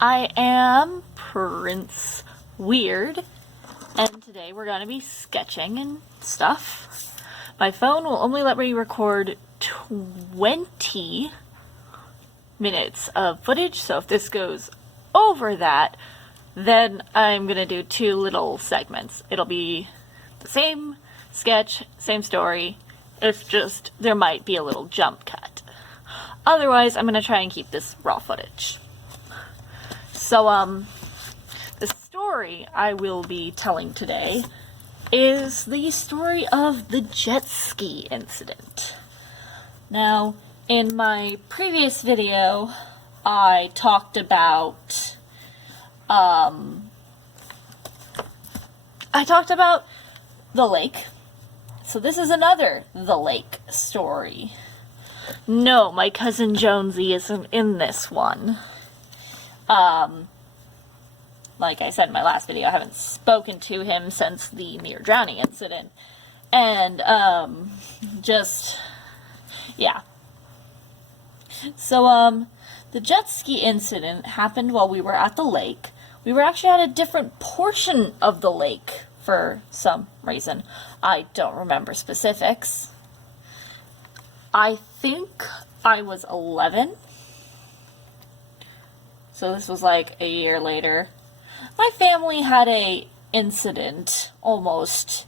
I am Prince Weird, and today we're going to be sketching and stuff. My phone will only let me record 20 minutes of footage, so if this goes over that, then I'm going to do 2 little segments. It'll be the same sketch, same story, it's just there might be a little jump cut. Otherwise, I'm going to try and keep this raw footage. So, the story I will be telling today is the story of the jet ski incident. Now, in my previous video, I talked about, the lake. So this is another The Lake story. No, my cousin Jonesy isn't in this one. Like I said in my last video, I haven't spoken to him since the near drowning incident. And, yeah. So, the jet ski incident happened while we were at the lake. We were actually at a different portion of the lake for some reason. I don't remember specifics. I think I was 11. So this was like a year later. My family had a incident almost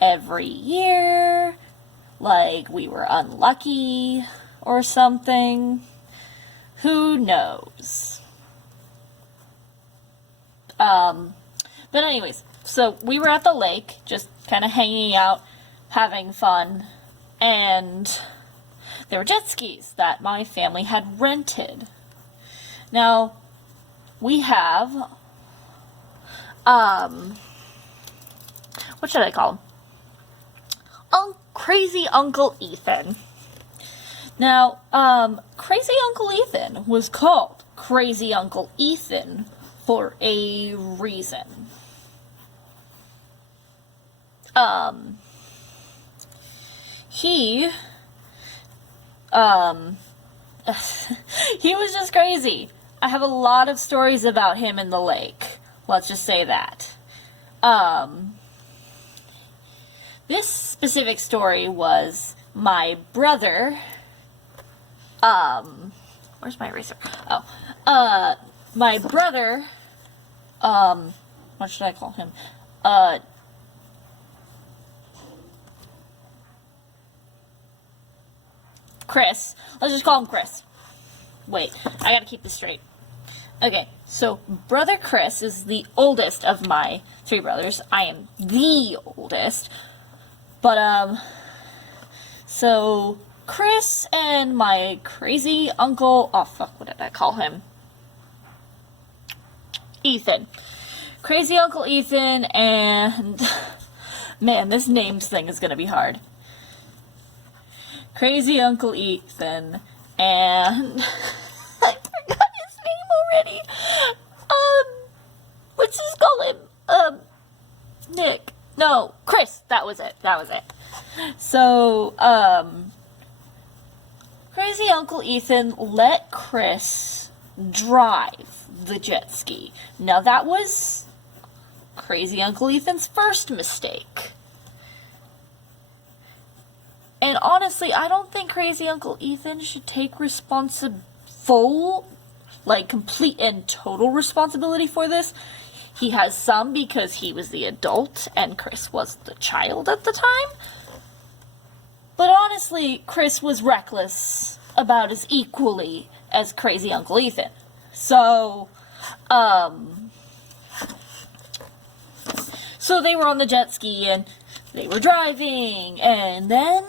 every year. Like we were unlucky or something. Who knows? But anyways, so we were at the lake, just kind of hanging out, having fun, and there were jet skis that my family had rented. Now, we have, what should I call him? Crazy Uncle Ethan. Now, Crazy Uncle Ethan was called Crazy Uncle Ethan for a reason. He was just crazy. I have a lot of stories about him in the lake. Let's just say that. This specific story was my brother, where's my eraser? Oh, my brother, what should I call him? Chris. Let's just call him Chris. Wait, I gotta keep this straight. Okay, so brother Chris is the oldest of my 3 brothers. I am the oldest. But, so Chris and my crazy uncle, oh fuck, what did I call him? Ethan. Crazy Uncle Ethan and, man, this names thing is gonna be hard. Crazy Uncle Ethan and I forgot his name already. Let's just call him Nick. No, Chris. That was it. So, Crazy Uncle Ethan let Chris drive the jet ski. Now that was Crazy Uncle Ethan's first mistake. And honestly, I don't think Crazy Uncle Ethan should take complete and total responsibility for this. He has some because he was the adult and Chris was the child at the time. But honestly, Chris was reckless about as equally as Crazy Uncle Ethan. So, so they were on the jet ski and they were driving, and then,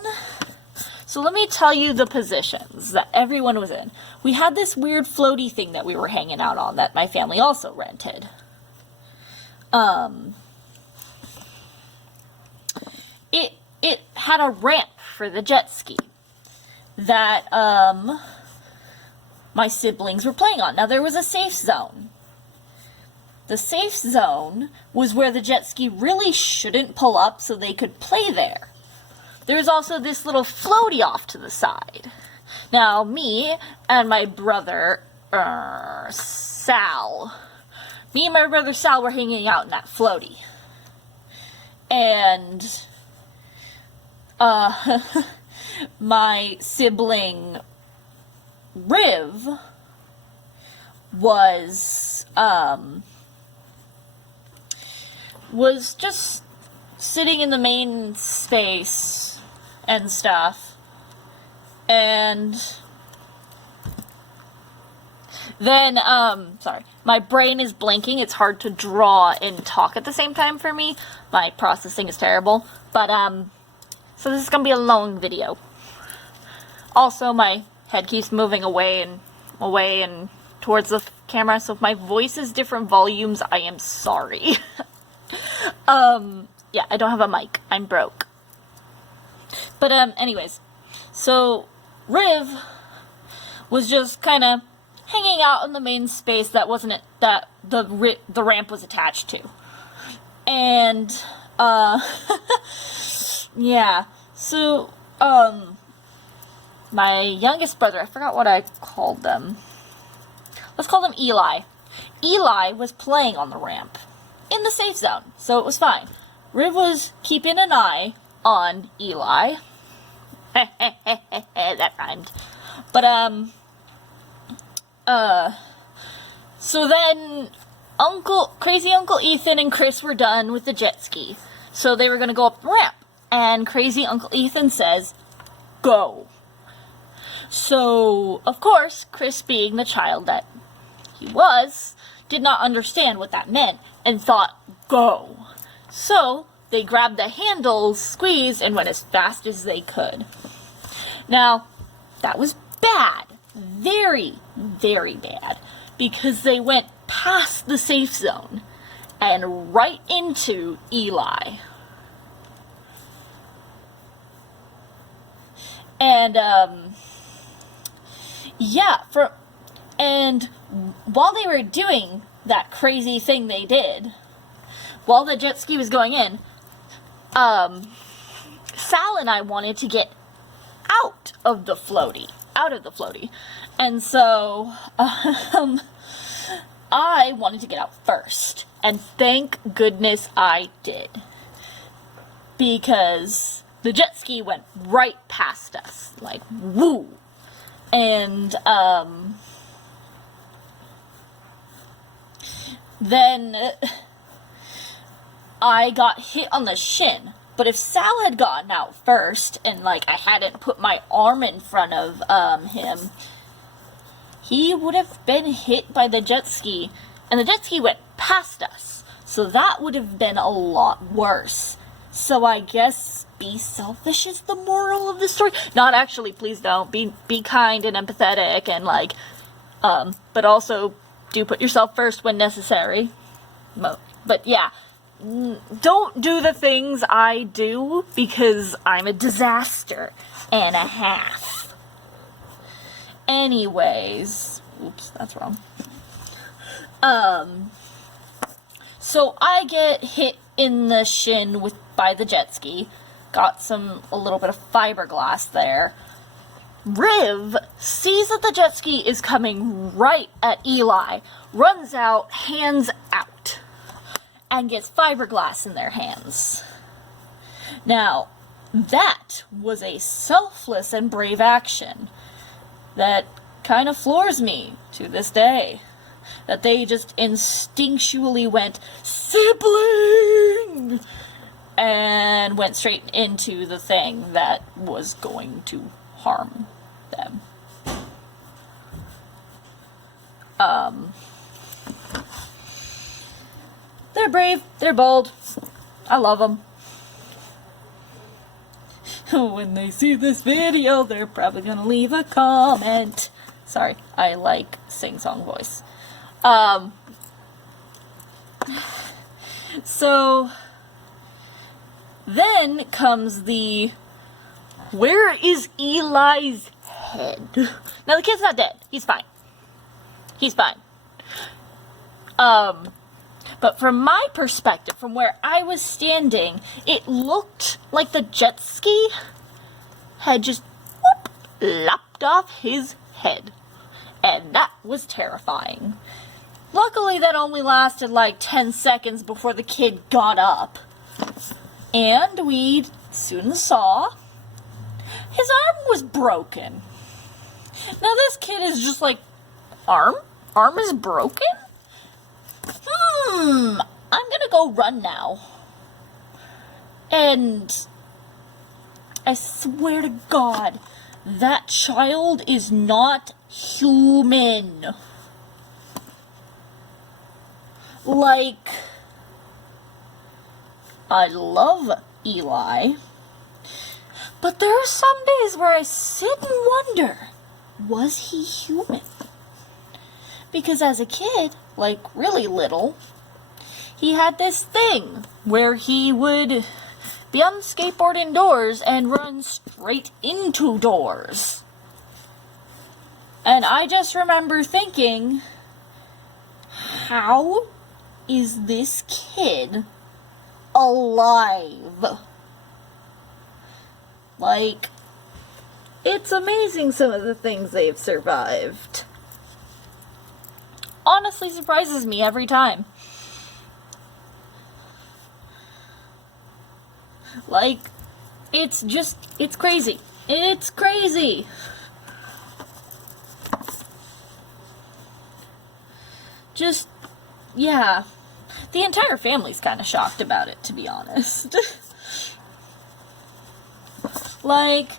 so let me tell you the positions that everyone was in. We had this weird floaty thing that we were hanging out on that my family also rented. It had a ramp for the jet ski that, my siblings were playing on. Now, there was a safe zone. The safe zone was where the jet ski really shouldn't pull up so they could play there. There was also this little floaty off to the side. Now, me and my brother Sal. Me and my brother Sal were hanging out in that floaty. And, my sibling Riv was just sitting in the main space and stuff. And then, sorry, my brain is blanking. It's hard to draw and talk at the same time for me. My processing is terrible. But, so this is gonna be a long video. Also, my head keeps moving away and towards the camera, so if my voice is different volumes, I am sorry. Yeah, I don't have a mic. I'm broke. But, anyways, so Riv was just kind of hanging out in the main space that wasn't it, that the ramp was attached to. And, yeah, so, my youngest brother, I forgot what I called them. Let's call them Eli. Eli was playing on the ramp in the safe zone, so it was fine. Riv was keeping an eye on Eli. That rhymed. But, so then Crazy Uncle Ethan and Chris were done with the jet ski. So they were gonna go up the ramp. And Crazy Uncle Ethan says, go. So, of course, Chris, being the child that he was, did not understand what that meant and thought, go. So, they grabbed the handles, squeezed, and went as fast as they could. Now, that was bad. Very, very bad. Because they went past the safe zone and right into Eli. And, yeah, and while they were doing that crazy thing they did, while the jet ski was going in, Sal and I wanted to get out of the floaty. And so, I wanted to get out first. And thank goodness I did. Because the jet ski went right past us. Like, woo! And, then I got hit on the shin. But if Sal had gotten out first, and, like, I hadn't put my arm in front of, him, he would have been hit by the jet ski, and the jet ski went past us. So that would have been a lot worse. So I guess be selfish is the moral of the story. Not actually, please don't. Be kind and empathetic and, like, but also do put yourself first when necessary. But yeah. Don't do the things I do, because I'm a disaster and a half. Anyways, oops, that's wrong. So I get hit in the shin by the jet ski. Got a little bit of fiberglass there. Riv sees that the jet ski is coming right at Eli, runs out, hands out, and gets fiberglass in their hands. Now, that was a selfless and brave action that kind of floors me to this day. That they just instinctually went, sibling! And went straight into the thing that was going to harm them. They're brave, they're bold, I love them. When they see this video, they're probably gonna leave a comment. Sorry, I like sing-song voice. So, then comes where is Eli's head? Now, the kid's not dead. He's fine. He's fine. But from my perspective, from where I was standing, it looked like the jet ski had just lopped off his head. And that was terrifying. Luckily, that only lasted like 10 seconds before the kid got up. And we soon saw his arm was broken. Now this kid is just like, arm? Arm is broken? I'm gonna go run now. And I swear to God, that child is not human. Like, I love Eli, but there are some days where I sit and wonder, was he human? Because as a kid, like really little, he had this thing where he would be on the skateboard indoors and run straight into doors. And I just remember thinking, how is this kid alive? Like, it's amazing some of the things they've survived. Honestly surprises me every time. Like, it's crazy. It's crazy. Yeah. The entire family's kind of shocked about it, to be honest. Like,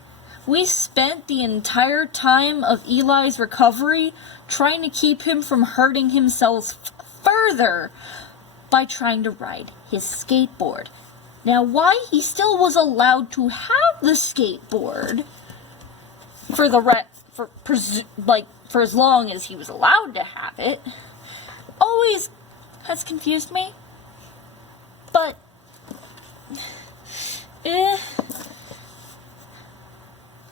we spent the entire time of Eli's recovery trying to keep him from hurting himself further by trying to ride his skateboard. Now, why he still was allowed to have the skateboard for as long as he was allowed to have it, always has confused me. But,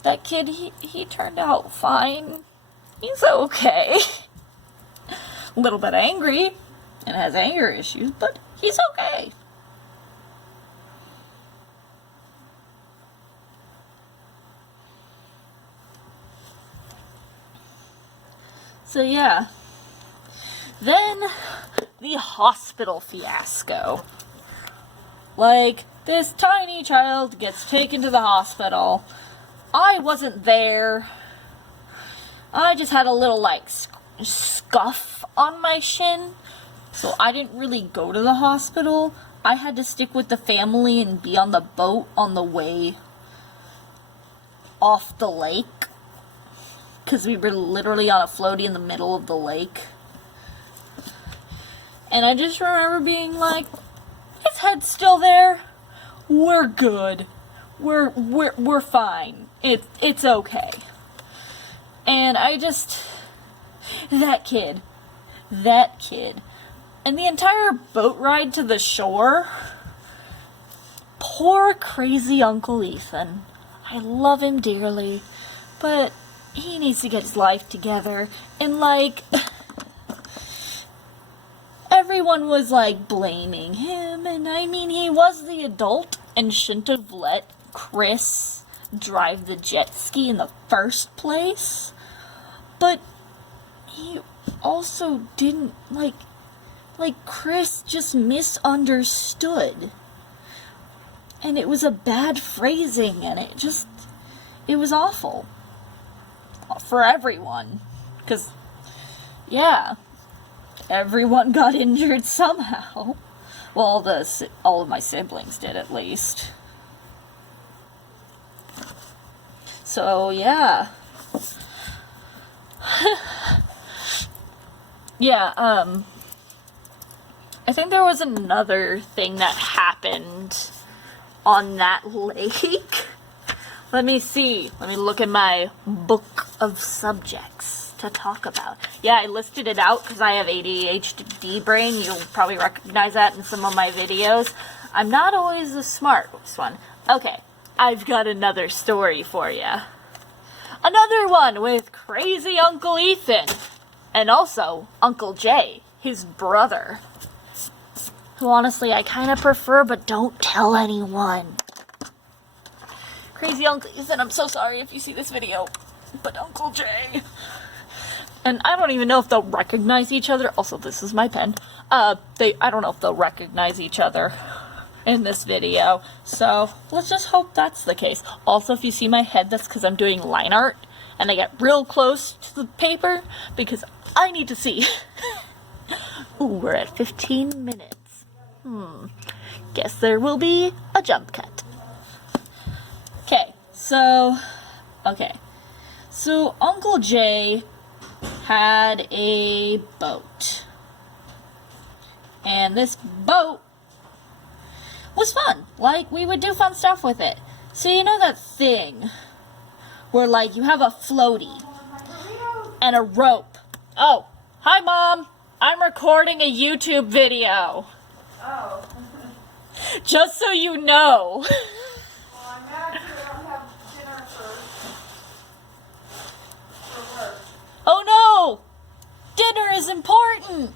that kid, he turned out fine. He's okay. A little bit angry, and has anger issues, but he's okay. So yeah. Then, the hospital fiasco. Like, this tiny child gets taken to the hospital. I wasn't there. I just had a little, like, scuff on my shin. So I didn't really go to the hospital. I had to stick with the family and be on the boat on the way off the lake. Because we were literally on a floaty in the middle of the lake. And I just remember being like, his head's still there. We're good. We're fine. It's okay. And that kid. And the entire boat ride to the shore. Poor crazy Uncle Ethan. I love him dearly, but he needs to get his life together. And like, everyone was like blaming him, and I mean, he was the adult and shouldn't have let Chris drive the jet ski in the first place. But he also didn't, like Chris just misunderstood. And it was a bad phrasing, and it was awful. For everyone. Because, yeah, everyone got injured somehow. Well, all of my siblings did, at least. So, yeah. Yeah, I think there was another thing that happened on that lake. Let me see. Let me look at my book of subjects to talk about. Yeah, I listed it out because I have ADHD brain. You'll probably recognize that in some of my videos. I'm not always the smartest one. Okay, I've got another story for you. Another one with crazy Uncle Ethan. And also Uncle Jay, his brother. Who honestly I kind of prefer, but don't tell anyone. Crazy Uncle Ethan, I'm so sorry if you see this video. But Uncle Jay. And I don't even know if they'll recognize each other. Also, this is my pen. I don't know if they'll recognize each other in this video. So, let's just hope that's the case. Also, if you see my head, that's because I'm doing line art. And I get real close to the paper because I need to see. Ooh, we're at 15 minutes. Guess there will be a jump cut. Okay, so Uncle Jay had a boat. And this boat was fun. Like, we would do fun stuff with it. So you know that thing where, like, you have a floaty and a rope. Oh, hi, Mom. I'm recording a YouTube video. Oh. Just so you know. Well, I'm mad because I don't have dinner for work. Oh no! Dinner is important!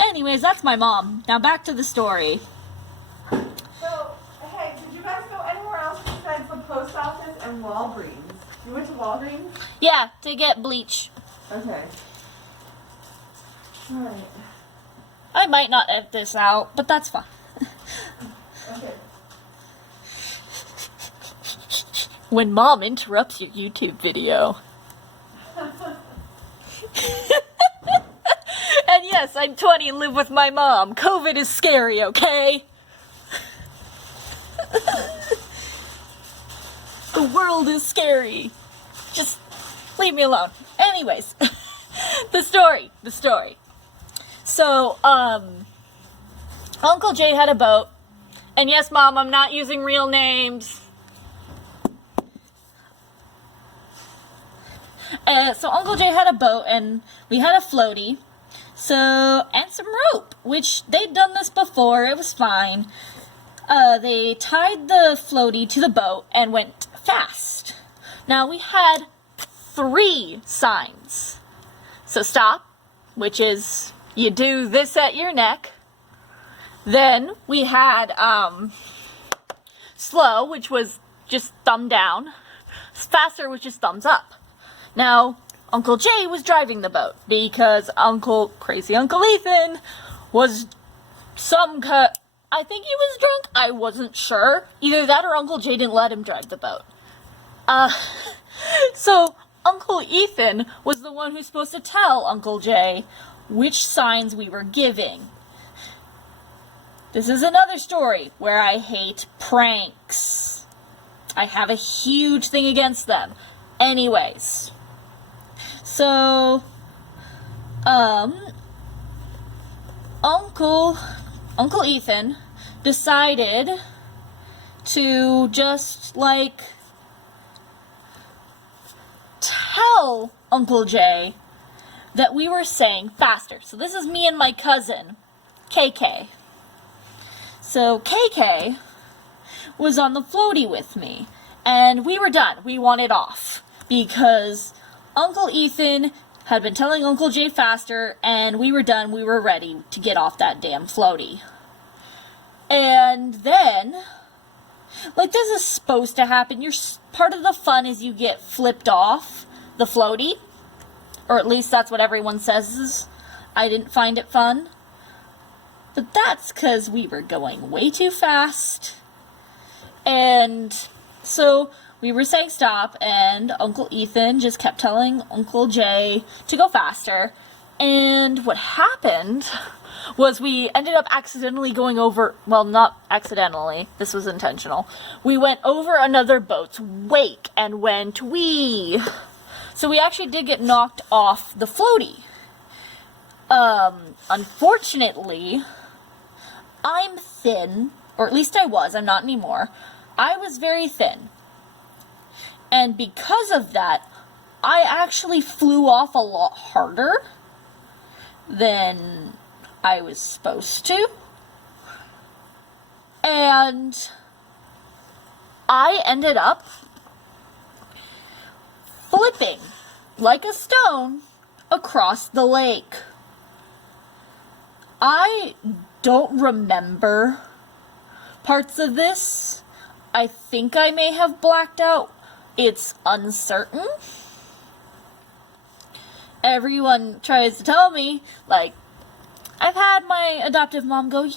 Anyways, that's my mom. Now back to the story. So, hey, did you guys go anywhere else besides the post office and Walgreens? You went to Walgreens? Yeah, to get bleach. Okay. Alright. I might not edit this out, but that's fine. Okay. When Mom interrupts your YouTube video. And yes, I'm 20 and live with my mom. COVID is scary, okay? The world is scary. Just leave me alone. Anyways, the story. So, Uncle Jay had a boat. And yes, Mom, I'm not using real names. So Uncle Jay had a boat, and we had a floaty. So, and some rope, which they'd done this before. It was fine. They tied the floaty to the boat and went fast. Now, we had 3 signs. So, stop, which is you do this at your neck. Then we had slow, which was just thumb down. Faster, which is thumbs up. Now, Uncle Jay was driving the boat because crazy Uncle Ethan was I think he was drunk. I wasn't sure. Either that or Uncle Jay didn't let him drive the boat. So Uncle Ethan was the one who's supposed to tell Uncle Jay which signs we were giving. This is another story where I hate pranks. I have a huge thing against them. Anyways. So, Uncle Ethan decided to just, like, tell Uncle Jay that we were saying faster. So this is me and my cousin, KK. So KK was on the floaty with me, and we were done. We wanted off because Uncle Ethan had been telling Uncle Jay faster, and we were done. We were ready to get off that damn floaty. And then, like, this is supposed to happen. Part of the fun is you get flipped off the floaty, or at least that's what everyone says. I didn't find it fun. But that's because we were going way too fast. And so we were saying stop, and Uncle Ethan just kept telling Uncle Jay to go faster. And what happened was we ended up accidentally going over, well, not accidentally, this was intentional. We went over another boat's wake and went wee. So we actually did get knocked off the floaty. Unfortunately, I'm thin, or at least I was, I'm not anymore. I was very thin. And because of that, I actually flew off a lot harder than I was supposed to. And I ended up flipping like a stone across the lake. I don't remember parts of this. I think I may have blacked out. It's uncertain. everyone tries to tell me, like, I've had my adoptive mom go,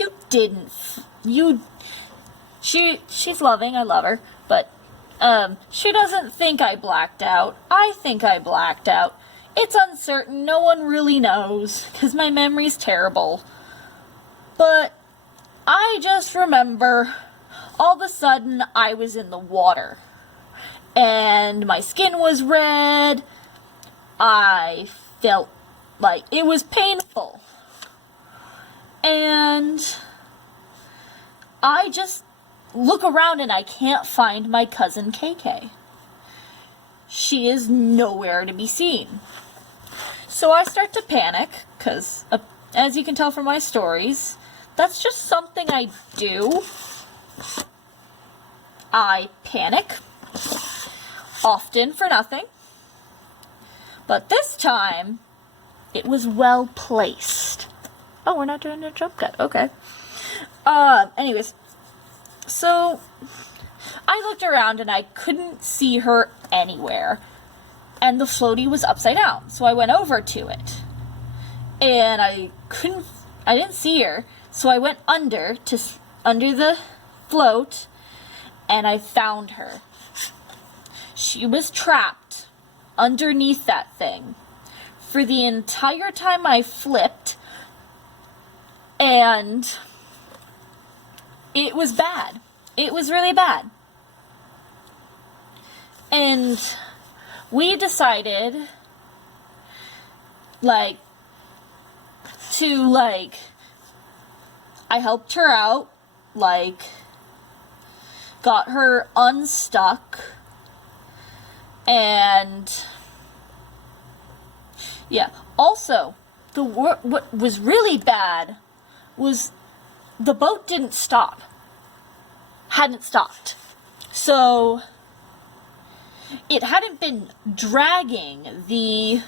she's loving, I love her, but, she doesn't think I blacked out. I think I blacked out. It's uncertain, no one really knows, because my memory's terrible. But I just remember, all of a sudden, I was in the water. And my skin was red. I felt like it was painful. And I just look around and I can't find my cousin KK. She is nowhere to be seen. So I start to panic, because as you can tell from my stories, that's just something I do. I panic, often for nothing. But this time, it was well placed. Oh, we're not doing a jump cut. Okay. Anyways, so I looked around and I couldn't see her anywhere. And the floaty was upside down. So I went over to it. And I didn't see her. So I went under the float and I found her. She was trapped underneath that thing for the entire time I flipped, and it was bad. It was really bad. And we decided, I helped her out, got her unstuck, and yeah. Also, what was really bad was the boat hadn't stopped. So it hadn't been dragging the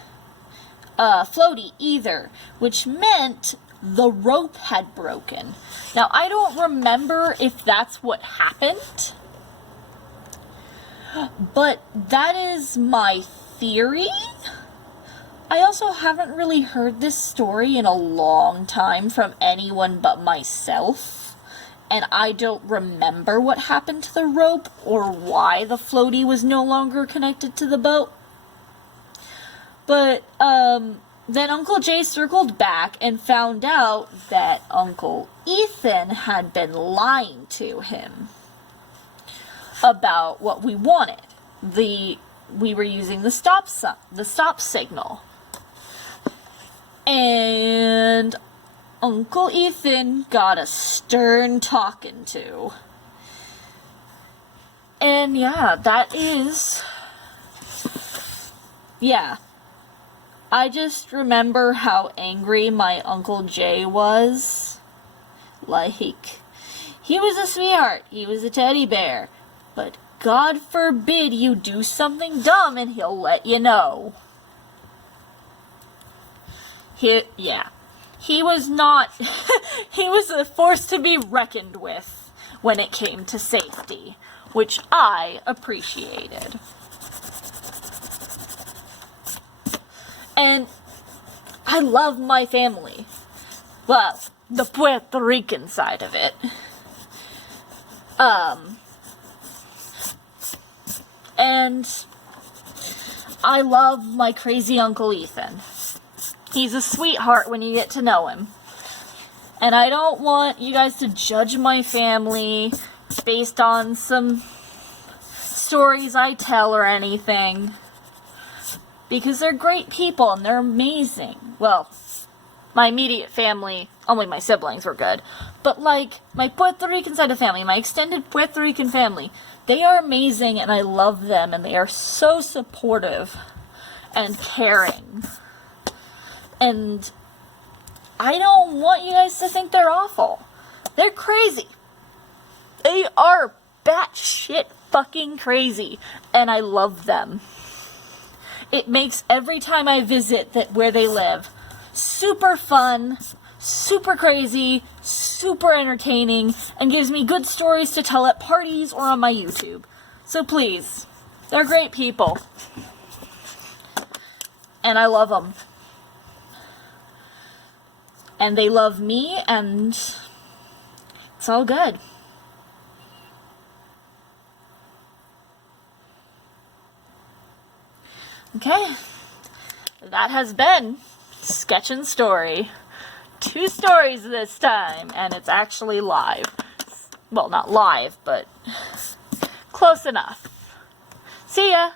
floaty either, which meant the rope had broken. Now, I don't remember if that's what happened, but that is my theory. I also haven't really heard this story in a long time from anyone but myself, and I don't remember what happened to the rope or why the floaty was no longer connected to the boat. But, then Uncle Jay circled back and found out that Uncle Ethan had been lying to him about what we wanted. We were using the stop signal. And Uncle Ethan got a stern talking to. And yeah, I just remember how angry my Uncle Jay was. He was a sweetheart, he was a teddy bear, but God forbid you do something dumb and he'll let you know. He was not, he was a force to be reckoned with when it came to safety, which I appreciated. And I love my family. Well, the Puerto Rican side of it. And I love my crazy Uncle Ethan. He's a sweetheart when you get to know him. And I don't want you guys to judge my family based on some stories I tell or anything. Because they're great people and they're amazing. Well, my immediate family, only my siblings were good. But my Puerto Rican side of family, my extended Puerto Rican family, they are amazing and I love them and they are so supportive and caring. And I don't want you guys to think they're awful. They're crazy. They are batshit fucking crazy. And I love them. It makes every time I visit where they live super fun, super crazy, super entertaining, and gives me good stories to tell at parties or on my YouTube. So please, they're great people. and I love them. And they love me, and it's all good. Okay, that has been Sketch and Story. 2 stories this time, and it's actually live. Well, not live, but close enough. See ya!